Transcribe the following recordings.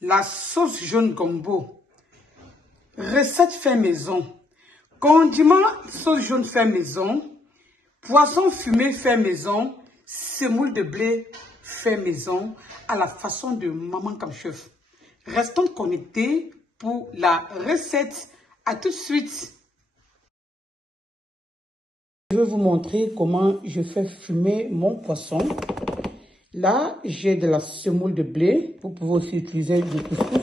La sauce jaune gombo. Recette fait maison. Condiment sauce jaune fait maison. Poisson fumé fait maison. Semoule de blé fait maison. À la façon de Maman Comme Chef. Restons connectés pour la recette. À tout de suite. Je vais vous montrer comment je fais fumer mon poisson. Là, j'ai de la semoule de blé. Vous pouvez aussi utiliser du couscous,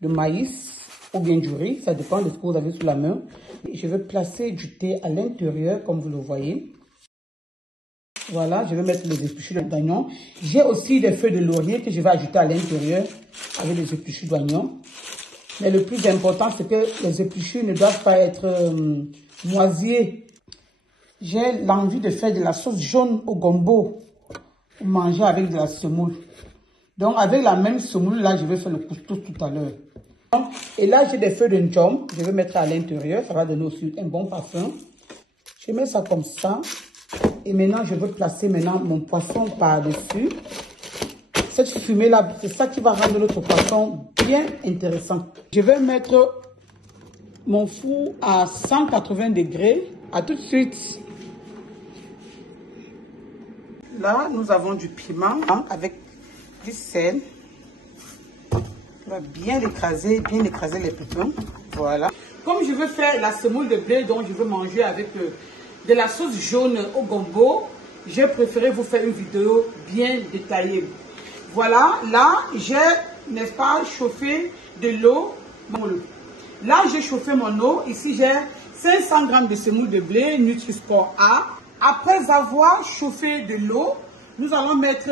de maïs ou bien du riz. Ça dépend de ce que vous avez sous la main. Je vais placer du thé à l'intérieur, comme vous le voyez. Voilà, je vais mettre les épluchures d'oignons. J'ai aussi des feuilles de laurier que je vais ajouter à l'intérieur avec les épluchures d'oignons. Mais le plus important, c'est que les épluchures ne doivent pas être moisies. J'ai l'envie de faire de la sauce jaune au gombo pour manger avec de la semoule. Donc, avec la même semoule, là, je vais faire le couscous tout à l'heure. Et là, j'ai des feuilles de njom. Je vais mettre à l'intérieur. Ça va donner aussi un bon parfum. Je mets ça comme ça. Et maintenant, je veux placer mon poisson par-dessus. Cette fumée-là, c'est ça qui va rendre notre poisson bien intéressant. Je vais mettre mon four à 180 degrés. À tout de suite. Là, nous avons du piment avec du sel. On va bien l'écraser les petits. Voilà. Comme je veux faire la semoule de blé, donc je veux manger avec de la sauce jaune au gombo, j'ai préféré vous faire une vidéo bien détaillée. Voilà, là, j'ai, n'est-ce pas, chauffé de l'eau. Là, j'ai chauffé mon eau. Ici, j'ai 500 g de semoule de blé Nutri-Score A. Après avoir chauffé de l'eau, nous allons mettre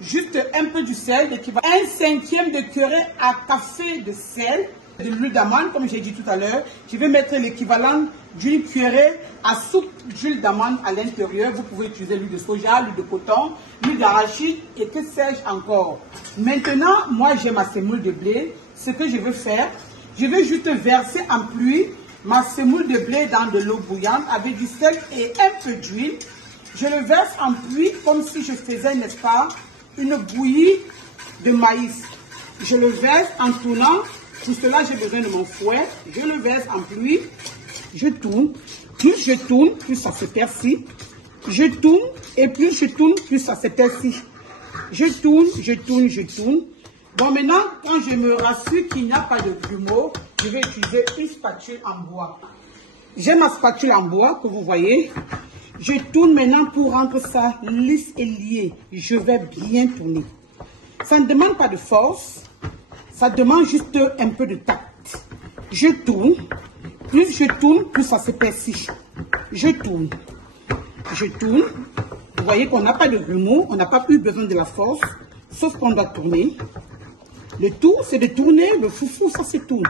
juste un peu du sel, l'équivalent 1/5 de cuillerée à café de sel, de l'huile d'amande, comme j'ai dit tout à l'heure. Je vais mettre l'équivalent d'une cuillerée à soupe d'huile d'amande à l'intérieur. Vous pouvez utiliser l'huile de soja, l'huile de coton, l'huile d'arachide et que sais-je encore. Maintenant, moi j'ai ma semoule de blé. Ce que je veux faire, je vais juste verser en pluie ma semoule de blé dans de l'eau bouillante avec du sel et un peu d'huile. Je le verse en pluie comme si je faisais, n'est-ce pas, une bouillie de maïs. Je le verse en tournant. Pour cela, j'ai besoin de mon fouet. Je le verse en pluie. Je tourne. Plus je tourne, plus ça s'épaissit. Je tourne et plus je tourne, plus ça s'épaissit. Je tourne, je tourne, je tourne. Bon, maintenant, quand je me rassure qu'il n'y a pas de grumeaux, je vais utiliser une spatule en bois. J'ai ma spatule en bois que vous voyez. Je tourne maintenant pour rendre ça lisse et lié. Je vais bien tourner. Ça ne demande pas de force. Ça demande juste un peu de tact. Je tourne. Plus je tourne, plus ça s'épaissit. Je tourne. Je tourne. Vous voyez qu'on n'a pas de grumeaux. On n'a pas eu besoin de la force. Sauf qu'on doit tourner. Le tout, c'est de tourner. Le foufou, ça se tourne.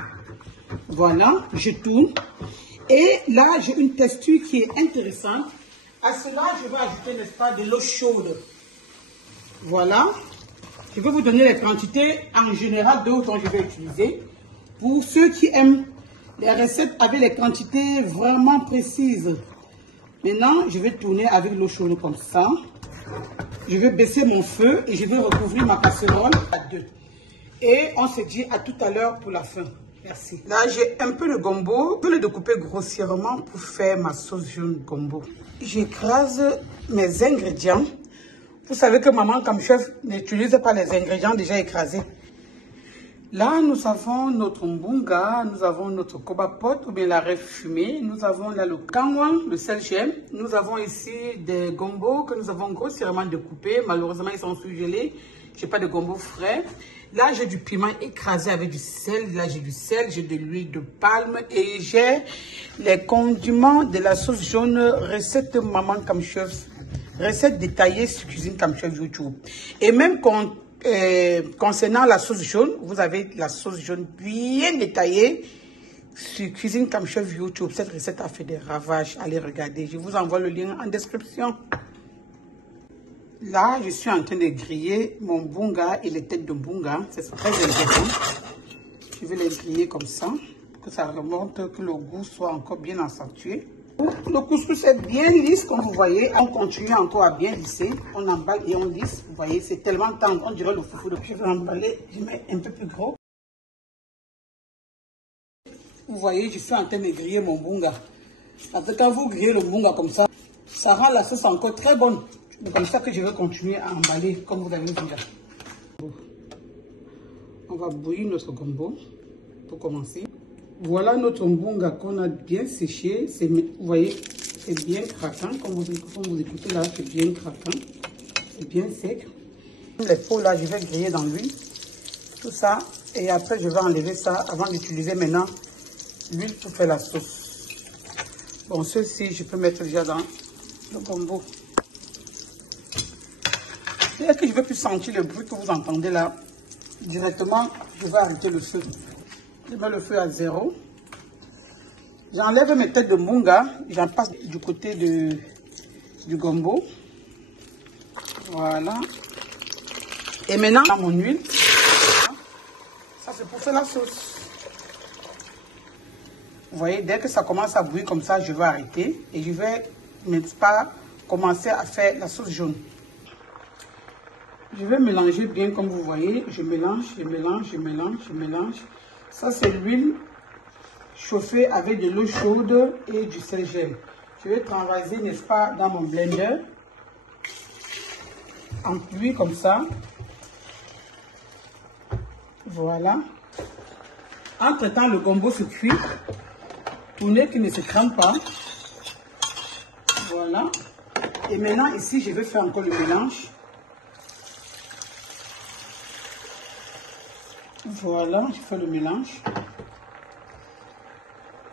Voilà, je tourne. Et là, j'ai une texture qui est intéressante. À cela, je vais ajouter, n'est-ce pas, de l'eau chaude. Voilà. Je vais vous donner les quantités. En général, 2 ou 3 je vais utiliser. Pour ceux qui aiment les recettes avec les quantités vraiment précises. Maintenant, je vais tourner avec l'eau chaude comme ça. Je vais baisser mon feu et je vais recouvrir ma casserole à 2. Et on se dit à tout à l'heure pour la fin. Merci. Là, j'ai un peu de gombo. Je vais le découper grossièrement pour faire ma sauce jaune gombo. J'écrase mes ingrédients. Vous savez que Maman Comme Chef n'utilise pas les ingrédients déjà écrasés. Là, nous avons notre mbunga, nous avons notre kobapot ou bien la rêve fumée. Nous avons là le kangwang, le sel gemme. Nous avons ici des gombo que nous avons grossièrement découpés. Malheureusement, ils sont surgelés. Je n'ai pas de gombo frais. Là, j'ai du piment écrasé avec du sel. Là, j'ai du sel, j'ai de l'huile de palme et j'ai les condiments de la sauce jaune, recette Maman Comme Chef, recette détaillée sur Cuisine Comme Chef YouTube. Et même concernant la sauce jaune, vous avez la sauce jaune bien détaillée sur Cuisine Comme Chef YouTube. Cette recette a fait des ravages. Allez regarder. Je vous envoie le lien en description. Là, je suis en train de griller mon bunga et les têtes de bunga. C'est très important. Je vais les griller comme ça, pour que ça remonte, que le goût soit encore bien accentué. Le couscous est bien lisse, comme vous voyez. On continue encore à bien lisser. On emballe et on lisse. Vous voyez, c'est tellement tendre. On dirait le foufou. Je vais emballer. Je mets un peu plus gros. Vous voyez, je suis en train de griller mon bunga. Parce que quand vous grillez le bunga comme ça rend la sauce encore très bonne. C'est comme ça que je vais continuer à emballer, comme vous avez vu là. On va bouillir notre gombo pour commencer. Voilà notre mbunga qu'on a bien séché. Vous voyez, c'est bien craquant. Comme vous écoutez là, c'est bien craquant. C'est bien sec. Les pots là, je vais griller dans l'huile. Tout ça. Et après, je vais enlever ça avant d'utiliser maintenant l'huile pour faire la sauce. Bon, ceci, je peux mettre déjà dans le gombo. Dès que je ne veux plus sentir le bruit que vous entendez là, directement, je vais arrêter le feu. Je mets le feu à 0. J'enlève mes têtes de mbunga. J'en passe du côté du gombo. Voilà. Et maintenant, dans mon huile. Ça, c'est pour faire la sauce. Vous voyez, dès que ça commence à bouillir comme ça, je vais arrêter. Et je vais, n'est-ce pas, commencer à faire la sauce jaune. Je vais mélanger bien comme vous voyez. Je mélange, je mélange, je mélange, je mélange. Ça, c'est l'huile chauffée avec de l'eau chaude et du sel gel. Je vais travailler, n'est-ce pas, dans mon blender. En pluie comme ça. Voilà. Entre-temps, le gombo se cuit. Tournez qu'il ne se crame pas. Voilà. Et maintenant, ici, je vais faire encore le mélange. Voilà, je fais le mélange.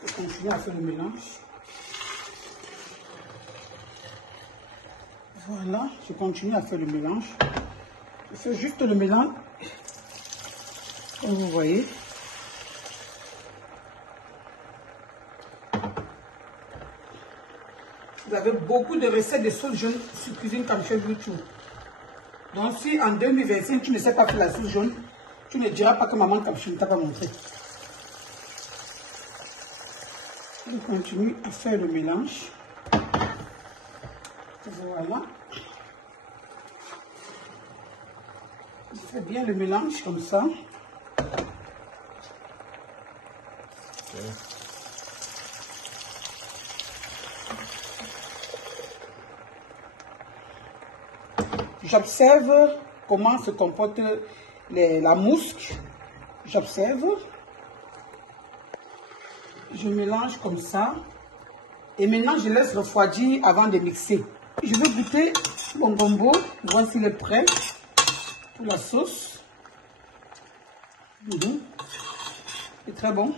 Je continue à faire le mélange. Voilà, je continue à faire le mélange. Je fais juste le mélange. Comme vous voyez. Vous avez beaucoup de recettes de sauce jaune sur Cuisine Comme Chef YouTube. Donc si en 2025 tu ne sais pas faire la sauce jaune, tu ne diras pas que maman Capchou ne t'a pas montré. Je continue à faire le mélange. Voilà. Je fais bien le mélange comme ça. J'observe comment se comporte la mousque. J'observe. Je mélange comme ça. Et maintenant, je laisse refroidir avant de mixer. Je vais goûter mon gombo, voir s'il est prêt pour la sauce. C'est très bon.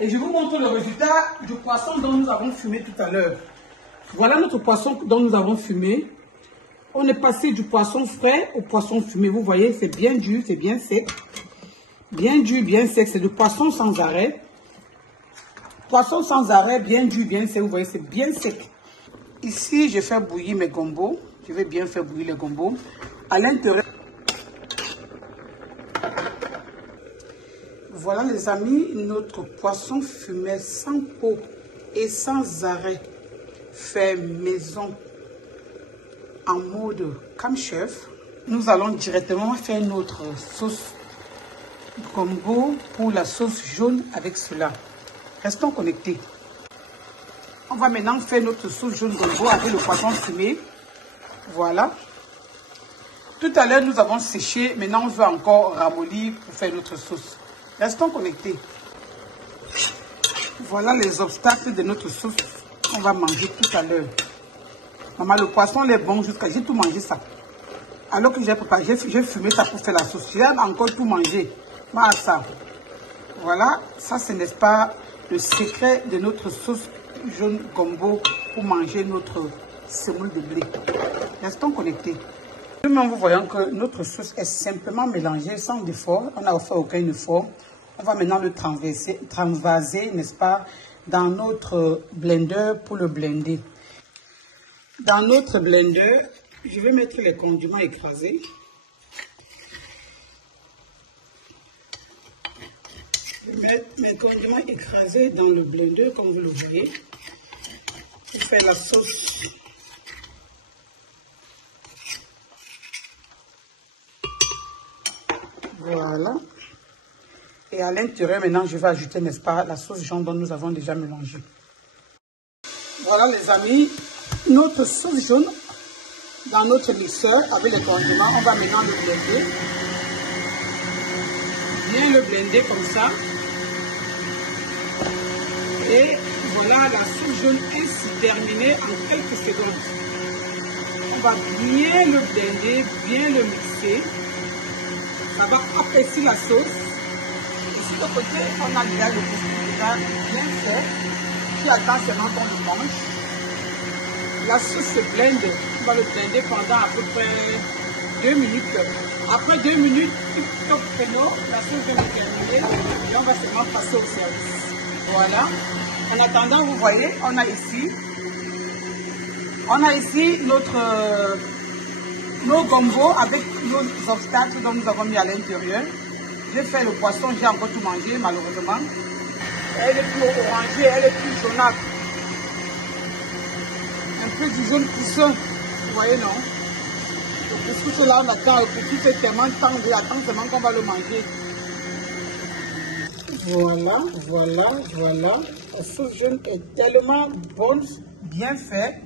Et je vous montre le résultat du poisson dont nous avons fumé tout à l'heure. Voilà notre poisson dont nous avons fumé. On est passé du poisson frais au poisson fumé. Vous voyez, c'est bien dur, c'est bien sec. Bien dur, bien sec. C'est du poisson sans arrêt. Poisson sans arrêt, bien dur, bien sec. Vous voyez, c'est bien sec. Ici, je fais bouillir mes gombos. Je vais bien faire bouillir les gombos. À l'intérieur. Voilà les amis, notre poisson fumé sans peau et sans arrêt. Fait maison en mode Comme Chef. Nous allons directement faire notre sauce gombo pour la sauce jaune avec cela. Restons connectés. On va maintenant faire notre sauce jaune gombo avec le poisson fumé. Voilà. Tout à l'heure, nous avons séché. Maintenant, on va encore ramollir pour faire notre sauce. Restons connectés. Voilà les obstacles de notre sauce qu'on va manger tout à l'heure. Maman, le poisson il est bon jusqu'à... J'ai tout mangé ça. Alors que j'ai préparé, j'ai fumé ça pour faire la sauce. J'ai encore tout mangé. Voilà ça. Voilà, ça ce n'est pas le secret de notre sauce jaune gombo pour manger notre semoule de blé. Restons connectés. Vous voyez que notre sauce est simplement mélangée sans effort. On n'a fait aucun effort. On va maintenant le transvaser, n'est-ce pas, dans notre blender pour le blender. Dans notre blender, je vais mettre les condiments écrasés. Je vais mettre mes condiments écrasés dans le blender, comme vous le voyez. Je fais la sauce. Voilà. Et à l'intérieur, maintenant, je vais ajouter, n'est-ce pas, la sauce jaune dont nous avons déjà mélangé. Voilà, les amis, notre sauce jaune dans notre mixeur avec les condiments. On va maintenant le blender. Bien le blender comme ça. Et voilà, la sauce jaune est terminée en quelques secondes. On va bien le blender, bien le mixer. Ça va apprécier la sauce. Et sur le côté, on a déjà le couscous bien fait, qui attend seulement qu'on le mange. La sauce se blende. On va le blender pendant à peu près 2 minutes. Après 2 minutes, tout au créneau, la sauce vient de terminer et on va seulement passer au service. Voilà. En attendant, vous voyez, on a ici nos gombo avec nos obstacles dont nous avons mis à l'intérieur. J'ai fait le poisson, j'ai encore tout mangé malheureusement. Elle est plus orangée, elle est plus jaunâtre. Un peu du jaune poussin, vous voyez non? Le couscous là, on attend, le couscous est tellement tendre, il attend seulement qu'on va le manger. Voilà. La sauce jaune est tellement bonne, bien faite.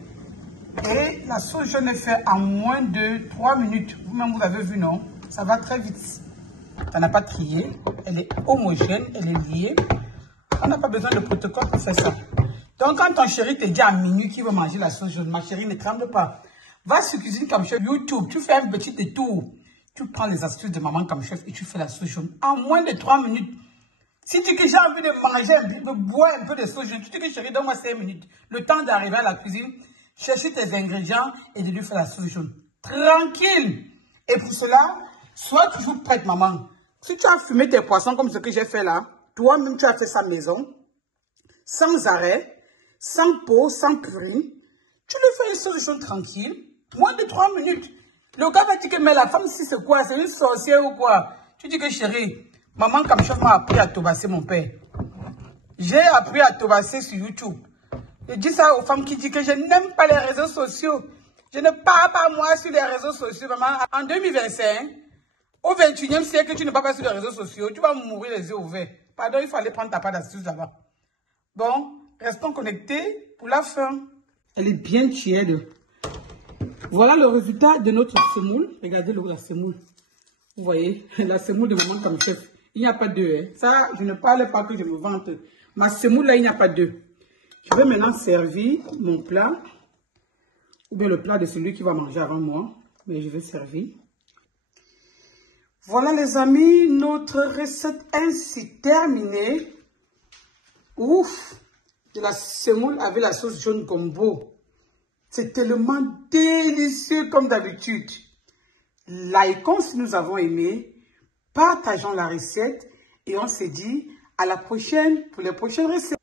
Et la sauce jaune est faite en moins de 3 minutes. Vous-même, vous avez vu, non? Ça va très vite. Ça n'a pas trié. Elle est homogène, elle est liée. On n'a pas besoin de protocole pour faire ça. Donc, quand ton chéri te dit à minuit qu'il veut manger la sauce jaune, ma chérie, ne tremble pas. Va sur Cuisine Comme Chef YouTube, tu fais un petit détour. Tu prends les astuces de Maman Comme Chef et tu fais la sauce jaune en moins de 3 minutes. Si tu dis que j'ai envie de manger, de boire un peu de sauce jaune, tu dis que chérie, donne-moi 5 minutes. Le temps d'arriver à la cuisine, chercher tes ingrédients et de lui faire la sauce jaune. Tranquille. Et pour cela, sois toujours prête, maman. Si tu as fumé tes poissons comme ce que j'ai fait là, toi-même tu as fait ça maison, sans arrêt, sans peau, sans purée, tu lui fais une sauce jaune tranquille, moins de 3 minutes. Le gars va dire que mais la femme, si c'est quoi? C'est une sorcière ou quoi? Tu dis que chérie, Maman Comme Chef m'a appris à tobasser mon père. J'ai appris à tobasser sur YouTube. Je dis ça aux femmes qui disent que je n'aime pas les réseaux sociaux. Je ne parle pas moi sur les réseaux sociaux, maman. En 2025, au 21e siècle, tu ne parles pas sur les réseaux sociaux. Tu vas mourir les yeux ouverts. Pardon, il faut aller prendre ta part d'astuce là-bas. Bon, restons connectés pour la fin. Elle est bien tiède. Voilà le résultat de notre semoule. Regardez la semoule. Vous voyez, la semoule de Maman Comme Chef. Il n'y a pas d'œufs. Hein. Ça, je ne parle pas que je me vante. Ma semoule là, il n'y a pas d'œufs. Je vais maintenant servir mon plat. Ou bien le plat de celui qui va manger avant moi. Mais je vais servir. Voilà les amis, notre recette ainsi terminée. Ouf! De la semoule avec la sauce jaune gombo. C'est tellement délicieux comme d'habitude. Likons si nous avons aimé. Partageons la recette. Et on se dit à la prochaine pour les prochaines recettes.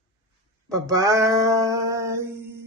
Bye bye.